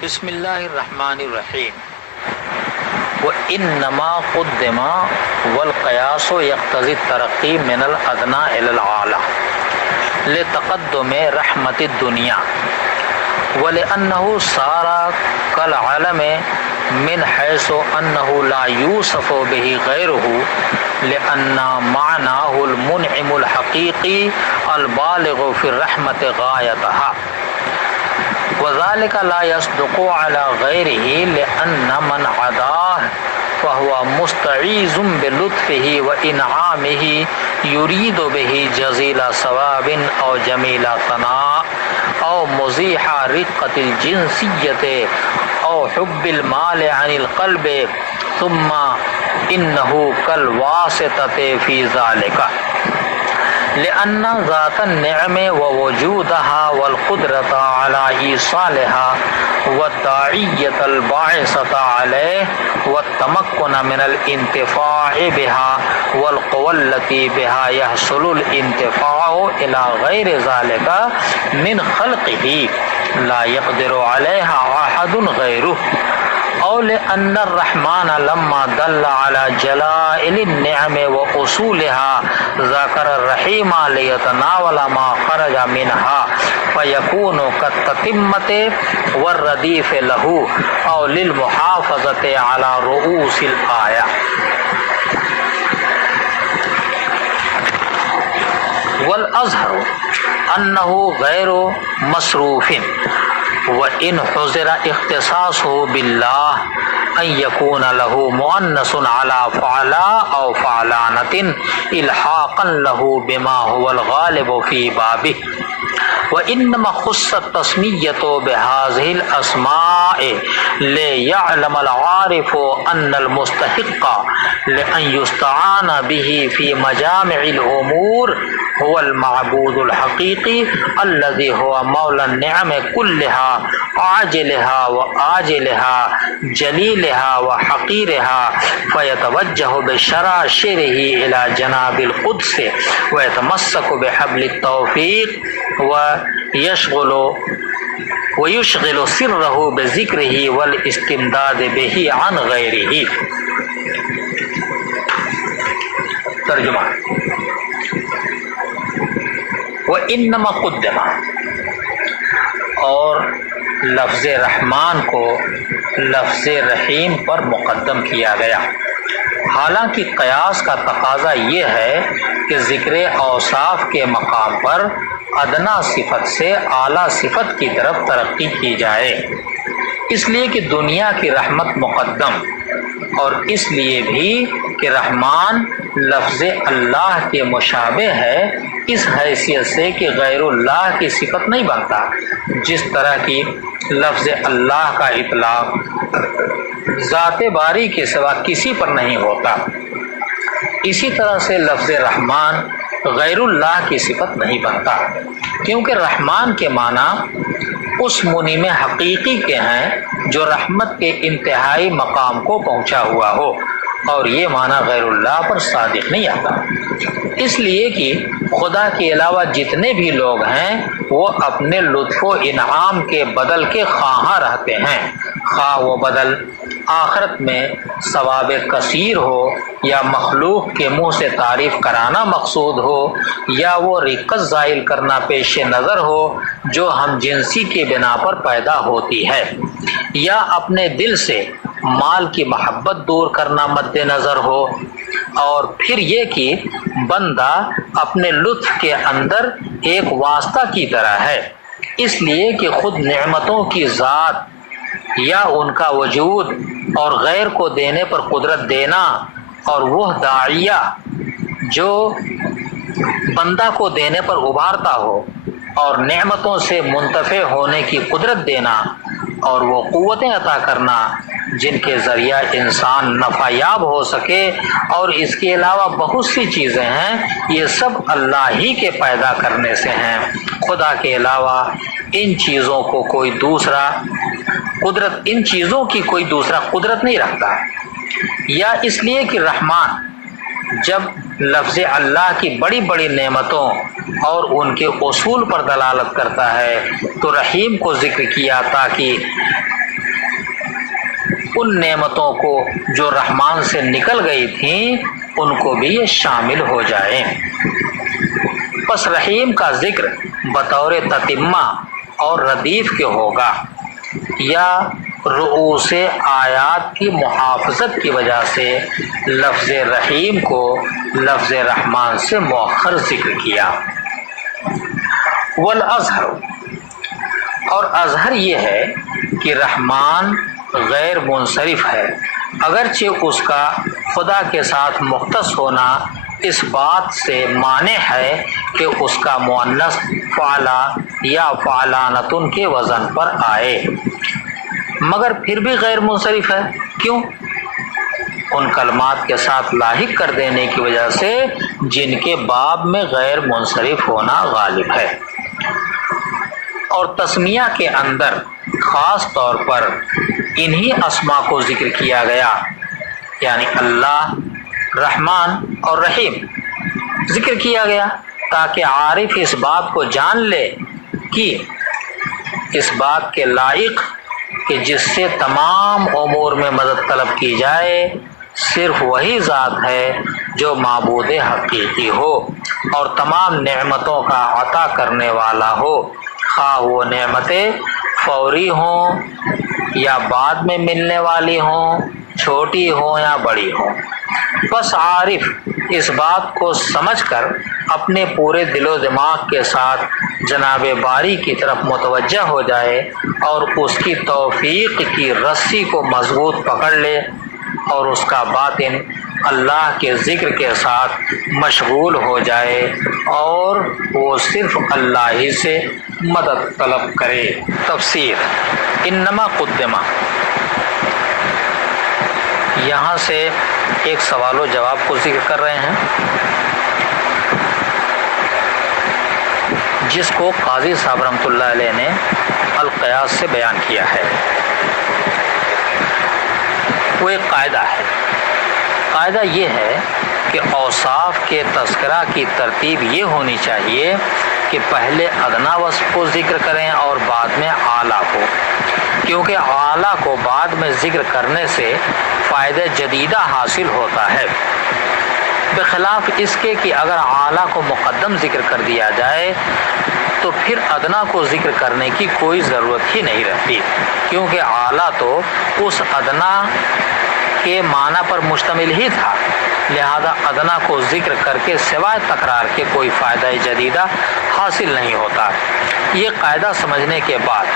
بسم اللہ الرحمن الرحیم وَإِنَّمَا قُدِّمَ وَالْقِيَاسُ يَقْتَضِي التَّرَقِّي مِنَ الْأَدْنَى إِلَى الْأَعْلَى لِتَقَدُّمِ رَحْمَةِ الدُّنْيَا وَلِأَنَّهُ صَارَ كَالْعَلَمِ مِنْ حَيْثُ أَنَّهُ لَا يُوصَفُ بِهِ غَيْرُهُ لِأَنَّ مَعْنَاهُ الْمُنْعِمُ الْحَقِيقِي الْبَالِغُ فِي الرَّحْمَةِ غَايَتَهَا وذلك لا يصدق على غيره لأن من عداه فهو مستعيذ بلطفه وإنعامه يريد به جزيل ثواب أو جميل ثناء أو مزيح رقة الجنسية أو حب المال عن القلب ثم إنه كالواسطة في ذلك لأن ذات النعم ووجودها والقدرة على إيصالها والداعية الباعثة عليه والتمكن من الانتفاع بها والقوى التي بها يحصل الانتفاع إلى غير ذلك من خلقه لا يقدر عليها أحد غيره أو لأن الرحمن لما دل على جلائل النعم وأصولها ذكر الرحيم ليتناول ما خرج منها فيكون كالتتمة والرديف له أو للمحافظة على رؤوس الآية. والأظهر أنه غير مصروف وإن حضر اختصاصه بالله أن يكون له مؤنث على فعلاء أو فعلانة إلحاقا له بما هو الغالب في بابه وإنما خص التسمية بهذه الأسماء ليعلم العارف أن المستحق لأن يستعان به في مجامع الأمور هو المعبود الحقيقي الذي هو مولى النعم كلها عاجلها وآجلها جليلها وحقيرها فيتوجه بشراشره إلى جناب القدس ويتمسك بحبل التوفيق ويشغل سره بذكره والاستمداد به عن غيره. ترجمہ وَإِنَّمَا قُدِّمَ اور لفظ رحمان کو لفظ رحیم پر مقدم کیا گیا، حالانکہ قیاس کا تقاضا یہ ہے کہ ذکر اوصاف کے مقام پر ادنا صفت سے اعلیٰ صفت کی طرف ترقی کی جائے، اس لیے کہ دنیا کی رحمت مقدم، اور اس لیے بھی کہ رحمان لفظ اللہ کے مشابہ ہے، اس حیثیت سے کہ غیر اللہ کی صفت نہیں بنتا، جس طرح کی لفظ اللہ کا اطلاق ذات باری کے سوا کسی پر نہیں ہوتا، اسی طرح سے لفظ رحمان غیر اللہ کی صفت نہیں بنتا، کیونکہ رحمان کے معنی اس منعم حقیقی کے ہیں جو رحمت کے انتہائی مقام کو پہنچا ہوا ہو، اور یہ معنی غیر اللہ پر صادق نہیں آتا، اس لیے کہ خدا کے علاوہ جتنے بھی لوگ ہیں وہ اپنے لطف و انعام کے بدل کے خواہاں رہتے ہیں، خواہ وہ بدل آخرت میں ثواب کثیر ہو یا مخلوق کے منہ سے تعریف کرانا مقصود ہو، یا وہ رقت زائل کرنا پیش نظر ہو جو ہم جنسی کے بنا پر پیدا ہوتی ہے، یا اپنے دل سے مال کی محبت دور کرنا مد نظر ہو، اور پھر یہ کہ بندہ اپنے لطف کے اندر ایک واسطہ کی طرح ہے، اس لیے کہ خود نعمتوں کی ذات یا ان کا وجود اور غیر کو دینے پر قدرت دینا، اور وہ داعیہ جو بندہ کو دینے پر ابھارتا ہو اور نعمتوں سے منتفع ہونے کی قدرت دینا، اور وہ قوتیں عطا کرنا جن کے ذریعہ انسان نفع یاب ہو سکے، اور اس کے علاوہ بہت سی چیزیں ہیں، یہ سب اللہ ہی کے پیدا کرنے سے ہیں، خدا کے علاوہ ان چیزوں کو کوئی دوسرا قدرت، ان چیزوں کی کوئی دوسرا قدرت نہیں رکھتا، یا اس لیے کہ رحمان جب لفظ اللہ کی بڑی بڑی نعمتوں اور ان کے اصول پر دلالت کرتا ہے تو رحیم کو ذکر کیا تاکہ ان نعمتوں کو جو رحمان سے نکل گئی تھیں ان کو بھی یہ شامل ہو جائیں۔ پس رحیم کا ذکر بطور تتمہ اور ردیف کے ہوگا یا رؤوس آیات کی محافظت کی وجہ سے لفظ رحیم کو لفظ رحمان سے مؤخر ذکر کیا۔ والازہر، اور اظہر یہ ہے کہ رحمان غیر منصرف ہے، اگرچہ اس کا خدا کے ساتھ مختص ہونا اس بات سے مانع ہے کہ اس کا مؤنث فعلا یا فعلانتن کے وزن پر آئے، مگر پھر بھی غیر منصرف ہے۔ کیوں؟ ان کلمات کے ساتھ لاحق کر دینے کی وجہ سے جن کے باب میں غیر منصرف ہونا غالب ہے، اور تسمیہ کے اندر خاص طور پر انہی اسما کو ذکر کیا گیا، یعنی اللہ، رحمان اور رحیم ذکر کیا گیا تاکہ عارف اس بات کو جان لے کہ اس بات کے لائق کہ جس سے تمام امور میں مدد طلب کی جائے صرف وہی ذات ہے جو معبود حقیقی ہو اور تمام نعمتوں کا عطا کرنے والا ہو، خواہ وہ نعمتیں فوری ہوں یا بعد میں ملنے والی ہوں، چھوٹی ہوں یا بڑی ہوں۔ بس عارف اس بات کو سمجھ کر اپنے پورے دل و دماغ کے ساتھ جناب باری کی طرف متوجہ ہو جائے اور اس کی توفیق کی رسی کو مضبوط پکڑ لے اور اس کا باطن اللہ کے ذکر کے ساتھ مشغول ہو جائے اور وہ صرف اللہ ہی سے مدد طلب کرے۔ تفسیر انما قدمہ، یہاں سے ایک سوال و جواب کو ذکر کر رہے ہیں جس کو قاضی صاحب رحمۃ اللہ علیہ نے القیاس سے بیان کیا ہے۔ وہ ایک قاعدہ ہے، قاعدہ یہ ہے کہ اوصاف کے تذکرہ کی ترتیب یہ ہونی چاہیے کہ پہلے ادنا وصف کو ذکر کریں اور بعد میں اعلیٰ کو، کیونکہ اعلیٰ کو بعد میں ذکر کرنے سے فائدہ جدیدہ حاصل ہوتا ہے، بخلاف اس کے کہ اگر اعلیٰ کو مقدم ذکر کر دیا جائے تو پھر ادنا کو ذکر کرنے کی کوئی ضرورت ہی نہیں رہتی، کیونکہ اعلیٰ تو اس ادنا کے معنی پر مشتمل ہی تھا، لہذا ادنا کو ذکر کر کے سوائے تکرار کے کوئی فائدہ جدیدہ حاصل نہیں ہوتا۔ یہ قاعدہ سمجھنے کے بعد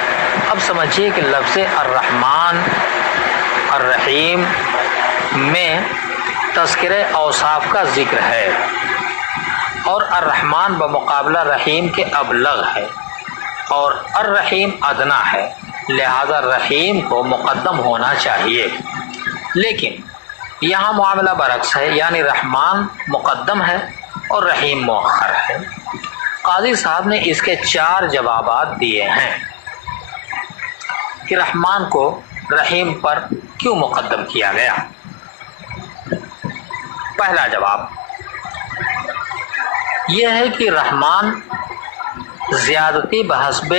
اب سمجھیے کہ لفظ الرحمن الرحیم میں تذکر اوصاف کا ذکر ہے اور الرحمن بمقابلہ رحیم کے ابلغ ہے اور الرحیم ادنا ہے، لہذا رحیم کو مقدم ہونا چاہیے، لیکن یہاں معاملہ برعکس ہے، یعنی رحمان مقدم ہے اور رحیم مؤخر ہے۔ قاضی صاحب نے اس کے 4 جوابات دیے ہیں کہ رحمان کو رحیم پر کیوں مقدم کیا گیا۔ پہلا جواب یہ ہے کہ رحمان زیادتی بحسب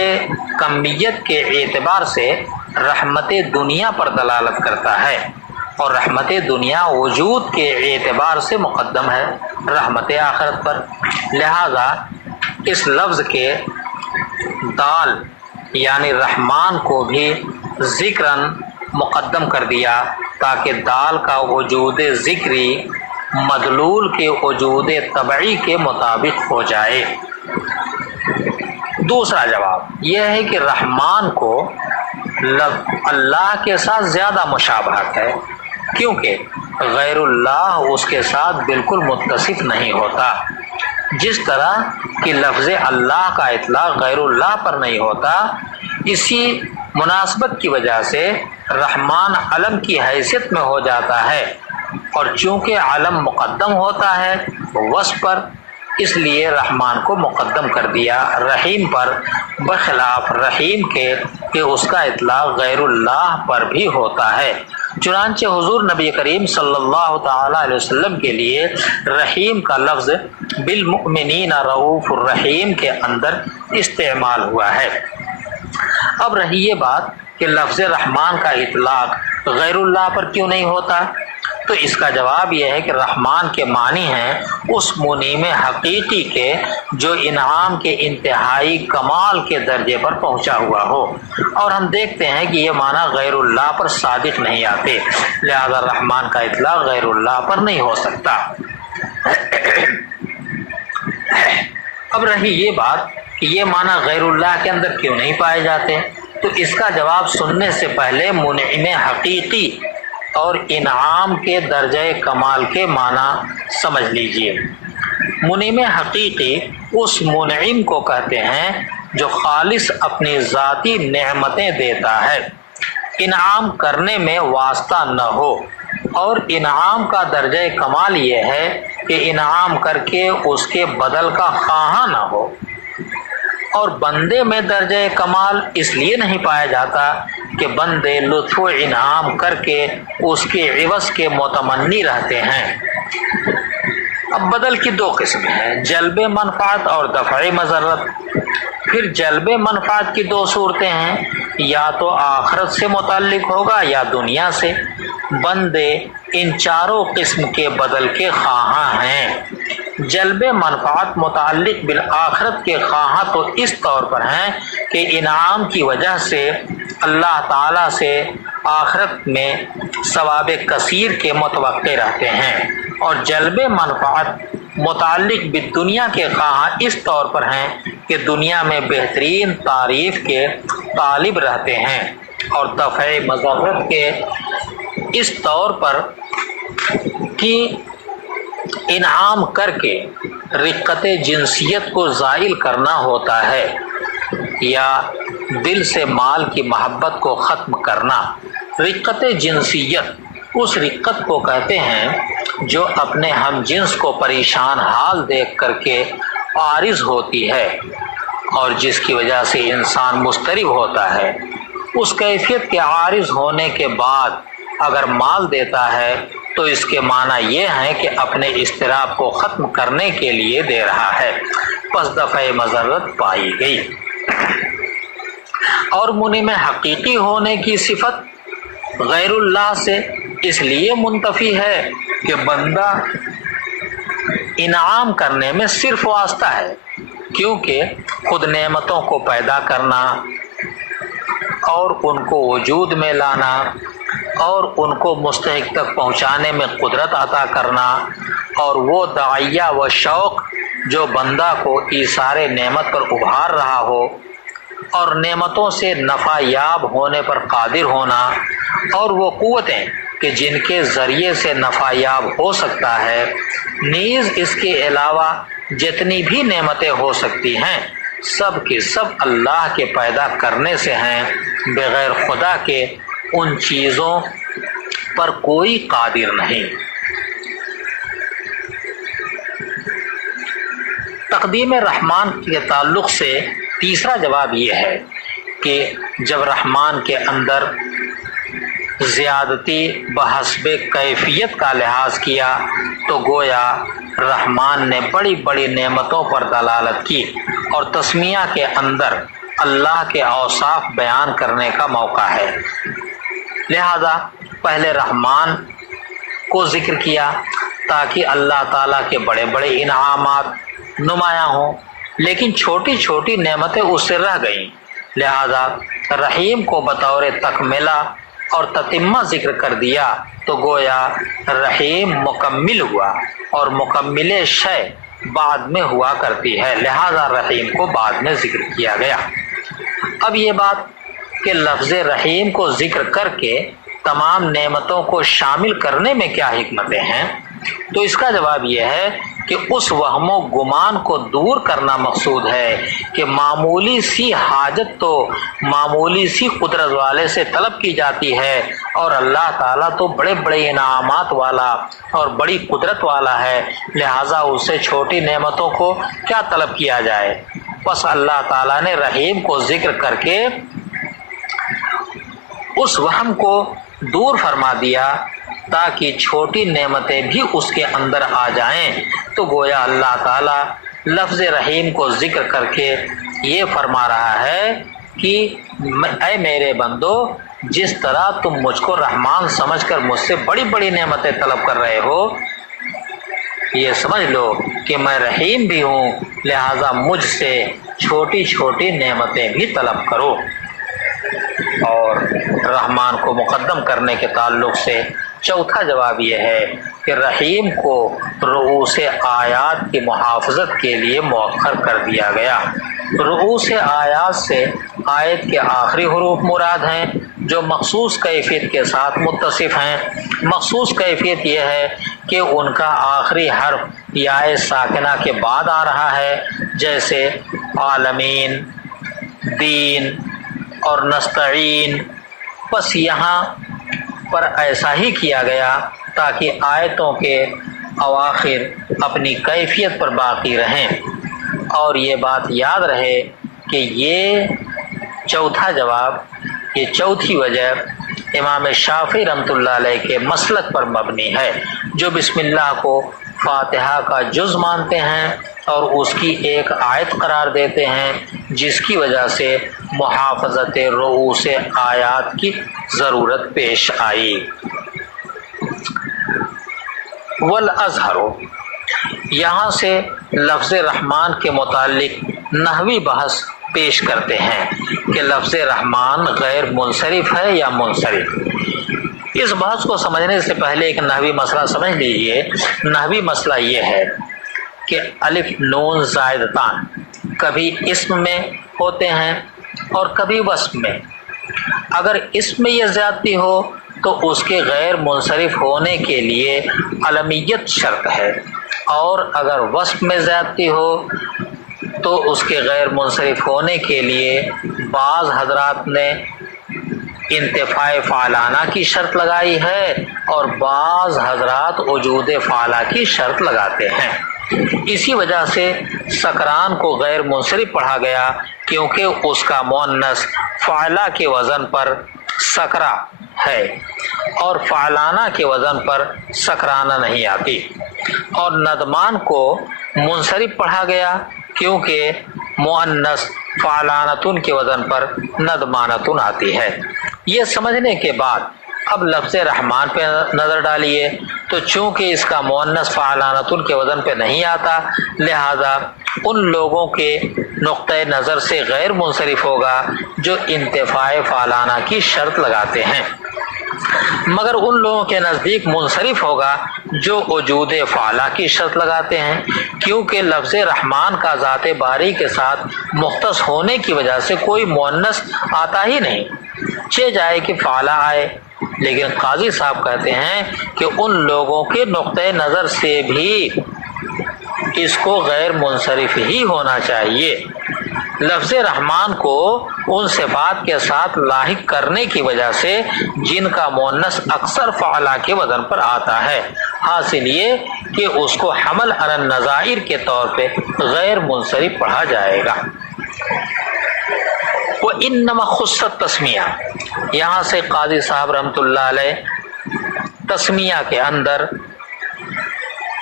کمیت کے اعتبار سے رحمت دنیا پر دلالت کرتا ہے اور رحمت دنیا وجود کے اعتبار سے مقدم ہے رحمت آخرت پر، لہذا اس لفظ کے دال یعنی رحمان کو بھی ذکراً مقدم کر دیا تاکہ دال کا وجود ذکری مدلول کے وجود طبعی کے مطابق ہو جائے۔ دوسرا جواب یہ ہے کہ رحمان کو اللہ کے ساتھ زیادہ مشابہت ہے، کیونکہ غیر اللہ اس کے ساتھ بالکل متصف نہیں ہوتا، جس طرح کہ لفظ اللہ کا اطلاق غیر اللہ پر نہیں ہوتا۔ اسی مناسبت کی وجہ سے رحمان علم کی حیثیت میں ہو جاتا ہے، اور چونکہ علم مقدم ہوتا ہے وصف پر، اس لیے رحمان کو مقدم کر دیا رحیم پر، بخلاف رحیم کے کہ اس کا اطلاق غیر اللہ پر بھی ہوتا ہے۔ چنانچہ حضور نبی کریم صلی اللہ تعالی علیہ وسلم کے لیے رحیم کا لفظ بالمؤمنین رؤوف الرحیم کے اندر استعمال ہوا ہے۔ اب رہی یہ بات کہ لفظ رحمان کا اطلاق غیر اللہ پر کیوں نہیں ہوتا؟ تو اس کا جواب یہ ہے کہ رحمان کے معنی ہیں اس منعم حقیقی کے جو انعام کے انتہائی کمال کے درجے پر پہنچا ہوا ہو، اور ہم دیکھتے ہیں کہ یہ معنی غیر اللہ پر صادق نہیں آتے، لہذا رحمان کا اطلاق غیر اللہ پر نہیں ہو سکتا۔ اب رہی یہ بات کہ یہ معنی غیر اللہ کے اندر کیوں نہیں پائے جاتے، تو اس کا جواب سننے سے پہلے منعم حقیقی اور انعام کے درجہ کمال کے معنی سمجھ لیجئے۔ منعم حقیقی اس منعم کو کہتے ہیں جو خالص اپنی ذاتی نعمتیں دیتا ہے، انعام کرنے میں واسطہ نہ ہو، اور انعام کا درجہ کمال یہ ہے کہ انعام کر کے اس کے بدل کا خواہاں نہ ہو۔ اور بندے میں درجہ کمال اس لیے نہیں پایا جاتا کہ بندے لطف و انعام کر کے اس کے عوض کے متمنی رہتے ہیں۔ اب بدل کی دو قسمیں ہیں، جلب منفعت اور دفع مضرت۔ پھر جلب منفعت کی دو صورتیں ہیں، یا تو آخرت سے متعلق ہوگا یا دنیا سے۔ بندے ان چاروں قسم کے بدل کے خواہاں ہیں۔ جلب منفعت متعلق بالآخرت کے خواہاں تو اس طور پر ہیں کہ انعام کی وجہ سے اللہ تعالیٰ سے آخرت میں ثواب کثیر کے متوقع رہتے ہیں، اور جلب منفعت متعلق بالدنیا کے خواہاں اس طور پر ہیں کہ دنیا میں بہترین تعریف کے طالب رہتے ہیں، اور دفع مضرت کے اس طور پر کہ انعام کر کے رقت جنسیت کو زائل کرنا ہوتا ہے، یا دل سے مال کی محبت کو ختم کرنا۔ رقت جنسیت اس رقت کو کہتے ہیں جو اپنے ہم جنس کو پریشان حال دیکھ کر کے عارض ہوتی ہے، اور جس کی وجہ سے انسان مضطرب ہوتا ہے۔ اس کیفیت کے عارض ہونے کے بعد اگر مال دیتا ہے تو اس کے معنی یہ ہے کہ اپنے اضطراب کو ختم کرنے کے لیے دے رہا ہے، پس دفع مضرت پائی گئی۔ اور منعم حقیقی ہونے کی صفت غیر اللہ سے اس لیے منتفی ہے کہ بندہ انعام کرنے میں صرف واسطہ ہے، کیونکہ خود نعمتوں کو پیدا کرنا اور ان کو وجود میں لانا اور ان کو مستحق تک پہنچانے میں قدرت عطا کرنا، اور وہ دعیہ و شوق جو بندہ کو ایثار نعمت پر ابھار رہا ہو اور نعمتوں سے نفع یاب ہونے پر قادر ہونا، اور وہ قوتیں کہ جن کے ذریعے سے نفع یاب ہو سکتا ہے، نیز اس کے علاوہ جتنی بھی نعمتیں ہو سکتی ہیں سب کی سب اللہ کے پیدا کرنے سے ہیں، بغیر خدا کے ان چیزوں پر کوئی قادر نہیں۔ تقدیم رحمان کے تعلق سے تیسرا جواب یہ ہے کہ جب رحمان کے اندر زیادتی بحسب کیفیت کا لحاظ کیا تو گویا رحمان نے بڑی بڑی نعمتوں پر دلالت کی، اور تسمیہ کے اندر اللہ کے اوصاف بیان کرنے کا موقع ہے، لہذا پہلے رحمان کو ذکر کیا تاکہ اللہ تعالیٰ کے بڑے بڑے انعامات نمایاں ہوں، لیکن چھوٹی چھوٹی نعمتیں اس سے رہ گئیں، لہذا رحیم کو بطور تکملہ اور تتمہ ذکر کر دیا تو گویا رحیم مکمل ہوا، اور مکمل شے بعد میں ہوا کرتی ہے، لہذا رحیم کو بعد میں ذکر کیا گیا۔ اب یہ بات کہ لفظ رحیم کو ذکر کر کے تمام نعمتوں کو شامل کرنے میں کیا حکمتیں ہیں، تو اس کا جواب یہ ہے کہ اس وہم و گمان کو دور کرنا مقصود ہے کہ معمولی سی حاجت تو معمولی سی قدرت والے سے طلب کی جاتی ہے، اور اللہ تعالیٰ تو بڑے بڑے انعامات والا اور بڑی قدرت والا ہے، لہٰذا اس سے چھوٹی نعمتوں کو کیا طلب کیا جائے۔ بس اللہ تعالیٰ نے رحیم کو ذکر کر کے اس وہم کو دور فرما دیا تاکہ چھوٹی نعمتیں بھی اس کے اندر آ جائیں، تو گویا اللہ تعالیٰ لفظ رحیم کو ذکر کر کے یہ فرما رہا ہے کہ اے میرے بندو، جس طرح تم مجھ کو رحمان سمجھ کر مجھ سے بڑی بڑی نعمتیں طلب کر رہے ہو، یہ سمجھ لو کہ میں رحیم بھی ہوں، لہذا مجھ سے چھوٹی چھوٹی نعمتیں بھی طلب کرو۔ اور رحمان کو مقدم کرنے کے تعلق سے چوتھا جواب یہ ہے کہ رحیم کو رؤوس آیات کی محافظت کے لیے مؤخر کر دیا گیا۔ رؤوس آیات سے آیت کے آخری حروف مراد ہیں جو مخصوص کیفیت کے ساتھ متصف ہیں۔ مخصوص کیفیت یہ ہے کہ ان کا آخری حرف یائے ساکنہ کے بعد آ رہا ہے، جیسے عالمین، دین اور نستعین۔ بس یہاں پر ایسا ہی کیا گیا تاکہ آیتوں کے اواخر اپنی کیفیت پر باقی رہیں۔ اور یہ بات یاد رہے کہ یہ چوتھا جواب، یہ چوتھی وجہ امام شافعی رحمۃ اللہ علیہ کے مسلک پر مبنی ہے، جو بسم اللہ کو فاتحہ کا جز مانتے ہیں اور اس کی ایک آیت قرار دیتے ہیں، جس کی وجہ سے محافظت رؤوس آیات کی ضرورت پیش آئی۔ والازہر، یہاں سے لفظ رحمان کے متعلق نحوی بحث پیش کرتے ہیں کہ لفظ رحمان غیر منصرف ہے یا منصرف۔ اس بحث کو سمجھنے سے پہلے ایک نحوی مسئلہ سمجھ لیجئے۔ نحوی مسئلہ یہ ہے کہ الف نون زائدتان کبھی اسم میں ہوتے ہیں اور کبھی وصف میں۔ اگر اسم میں یہ زیادتی ہو تو اس کے غیر منصرف ہونے کے لیے علمیت شرط ہے، اور اگر وصف میں زیادتی ہو تو اس کے غیر منصرف ہونے کے لیے بعض حضرات نے انتفاع فعلانہ کی شرط لگائی ہے اور بعض حضرات وجود فعلہ کی شرط لگاتے ہیں۔ اسی وجہ سے سکران کو غیر منصرف پڑھا گیا، کیونکہ اس کا مؤنث فعلہ کے وزن پر سکرا ہے اور فعلانہ کے وزن پر سکرانہ نہیں آتی۔ اور ندمان کو منصرف پڑھا گیا کیونکہ مؤنث فعلانتن کے وزن پر ندمانتن آتی ہے۔ یہ سمجھنے کے بعد اب لفظ رحمان پہ نظر ڈالیے، تو چونکہ اس کا مؤنث فعلانتن کے وزن پہ نہیں آتا، لہذا ان لوگوں کے نقطۂ نظر سے غیر منصرف ہوگا جو انتفاع فعلانہ کی شرط لگاتے ہیں، مگر ان لوگوں کے نزدیک منصرف ہوگا جو وجود فعلہ کی شرط لگاتے ہیں، کیونکہ لفظ رحمان کا ذات باری کے ساتھ مختص ہونے کی وجہ سے کوئی مؤنث آتا ہی نہیں، چہ جائے کہ فعلہ آئے۔ لیکن قاضی صاحب کہتے ہیں کہ ان لوگوں کے نقطۂ نظر سے بھی اس کو غیر منصرف ہی ہونا چاہیے۔ لفظ رحمان کو ان صفات کے ساتھ لاحق کرنے کی وجہ سے جن کا مؤنث اکثر فعلہ کے وزن پر آتا ہے، حاصل یہ کہ اس کو حمل علی النظائر کے طور پہ غیر منصرف پڑھا جائے گا۔ وَإِنَّمَا خُصَّتْ تسمیہ، یہاں سے قاضی صاحب رحمۃ اللہ علیہ تسمیہ کے اندر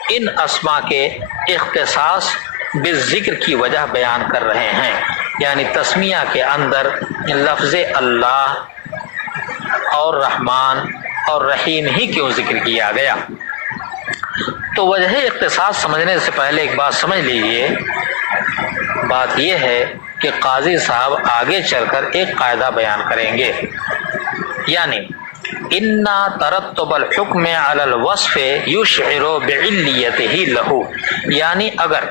ان اسما کے اختصاص بالذکر کی وجہ بیان کر رہے ہیں، یعنی تسمیہ کے اندر لفظ اللہ اور رحمان اور رحیم ہی کیوں ذکر کیا گیا۔ تو وجہ اختصاص سمجھنے سے پہلے ایک بات سمجھ لیجئے۔ بات یہ ہے کہ قاضی صاحب آگے چل کر ایک قاعدہ بیان کریں گے، یعنی انا ترتب الحکم علی الوصف یشعر بعلیتہ لہ، یعنی اگر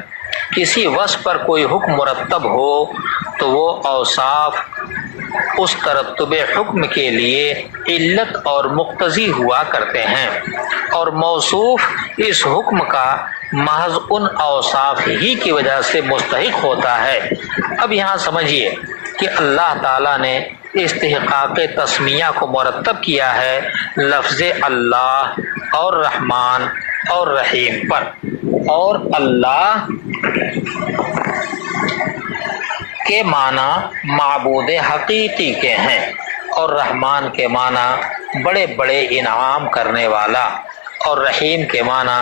کسی وصف پر کوئی حکم مرتب ہو تو وہ اوصاف اس ترتب حکم کے لیے علت اور مقتضی ہوا کرتے ہیں، اور موصوف اس حکم کا محض ان اوصاف ہی کی وجہ سے مستحق ہوتا ہے۔ اب یہاں سمجھیے کہ اللہ تعالیٰ نے استحقاق تسمیہ کو مرتب کیا ہے لفظ اللہ اور رحمان اور رحیم پر، اور اللہ کے معنی معبود حقیقی کے ہیں اور رحمان کے معنی بڑے بڑے انعام کرنے والا اور رحیم کے معنی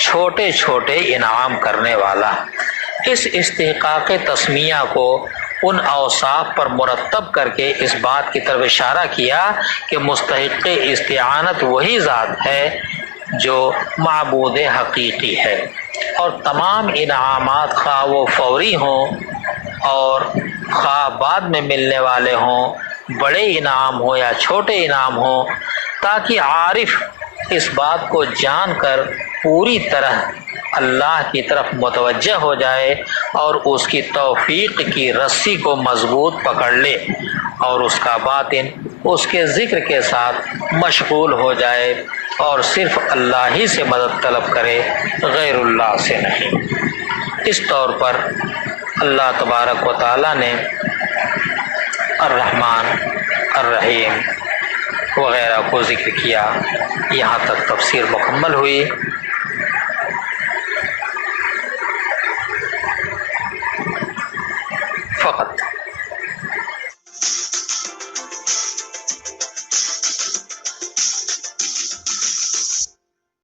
چھوٹے چھوٹے انعام کرنے والا۔ اس استحقاق تسمیہ کو ان اوصاف پر مرتب کر کے اس بات کی طرف اشارہ کیا کہ مستحق استعانت وہی ذات ہے جو معبود حقیقی ہے، اور تمام انعامات خواہ وہ فوری ہوں اور خواہ بعد میں ملنے والے ہوں، بڑے انعام ہوں یا چھوٹے انعام ہوں، تاکہ عارف اس بات کو جان کر پوری طرح اللہ کی طرف متوجہ ہو جائے اور اس کی توفیق کی رسی کو مضبوط پکڑ لے، اور اس کا باطن اس کے ذکر کے ساتھ مشغول ہو جائے اور صرف اللہ ہی سے مدد طلب کرے، غیر اللہ سے نہیں۔ اس طور پر اللہ تبارک و تعالیٰ نے الرحمن الرحیم وغیرہ کو ذکر کیا، یہاں تک تفسیر مکمل ہوئی۔